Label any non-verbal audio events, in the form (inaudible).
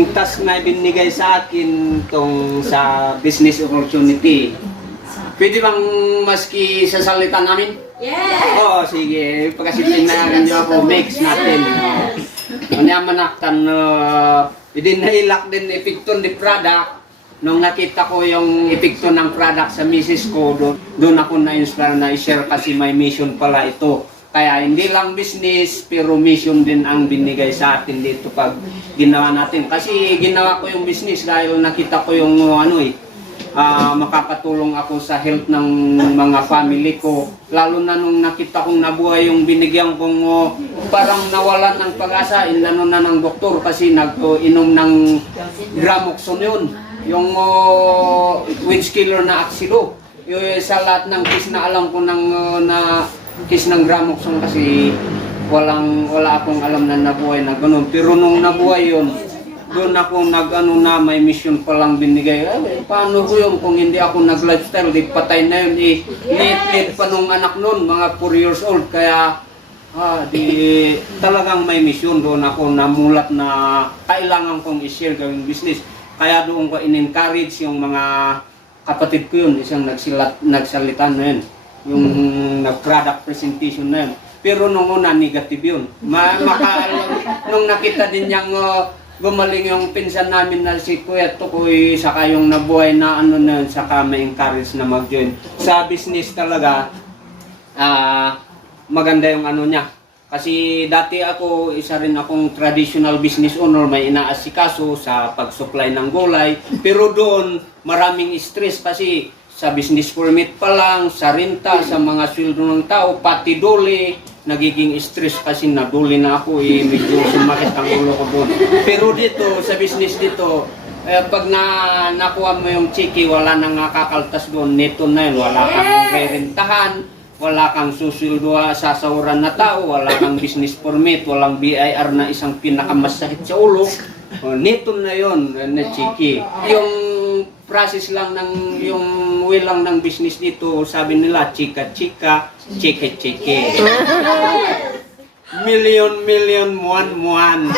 yung task na binigay sa akin tong sa business opportunity. Pwede bang maski sa salita namin? Yeah! Oo, sige. Pagkasi pinayagan niyo ako, mix natin. Ano naman naktan, uh, hindi nailak din epekto ni product. Nung nakita ko yung epekto ng product sa misis ko, doon, doon ako na-inspire na i-share kasi may mission pala ito. Kaya hindi lang business, pero mission din ang binigay sa atin dito pag ginawa natin. Kasi ginawa ko yung business dahil nakita ko yung uh, ano eh, ah, makakatulong ako sa health ng mga family ko. Lalo na nung nakita kong nabuhay yung binigyan kong oh, parang nawalan ng pag-asa, inano na ng doktor kasi nag-inom ng Gramoxone yun. Yung uh, winch killer na Axilo. Yung sa lahat ng case na alam ko ng uh, na case ng Gramoxone kasi walang wala akong alam na nabuhay na ganun. Pero nung nabuhay yun, doon ako nag-ano na may mission pa lang binigay. Ay, paano ko yun kung hindi ako nag-lifestyle, di patay na yun. Eh, late-late pa nung anak noon, mga 4 years old. Kaya, ah, di, talagang may mission doon ako namulat na kailangan kong i-share gawing business. Kaya doon ko in-encourage yung mga kapatid ko yun, isang nagsilat, nagsalita na yun. Yung nag-product presentation na yun. Pero nung una, negative yun. Ma maka, nung nakita din niyang uh, gumaling yung pinsan namin na si Kuya Tukoy, saka yung nabuhay na ano na yun, saka may encourage na mag-join. Sa business talaga, ah maganda yung ano niya. Kasi dati ako, isa rin akong traditional business owner, may inaasikaso sa pag-supply ng gulay. Pero doon, maraming stress kasi sa business permit pa lang, sa renta, sa mga sweldo ng tao, pati dole, nagiging stress kasi naduli na ako eh, medyo sumakit ang ulo ko doon. Pero dito, sa business dito, eh, pag na nakuha mo yung chiki, wala nang nakakaltas doon, neto na yun, wala kang rerentahan, wala kang susildo sa sauran na tao, wala kang business permit, walang BIR na isang pinakamasakit sa ulo. O, neto na yon na chiki. Yung process lang ng yung way lang ng business dito, sabi nila chika-chika, chike-chike. (laughs) million million muan muan. (laughs)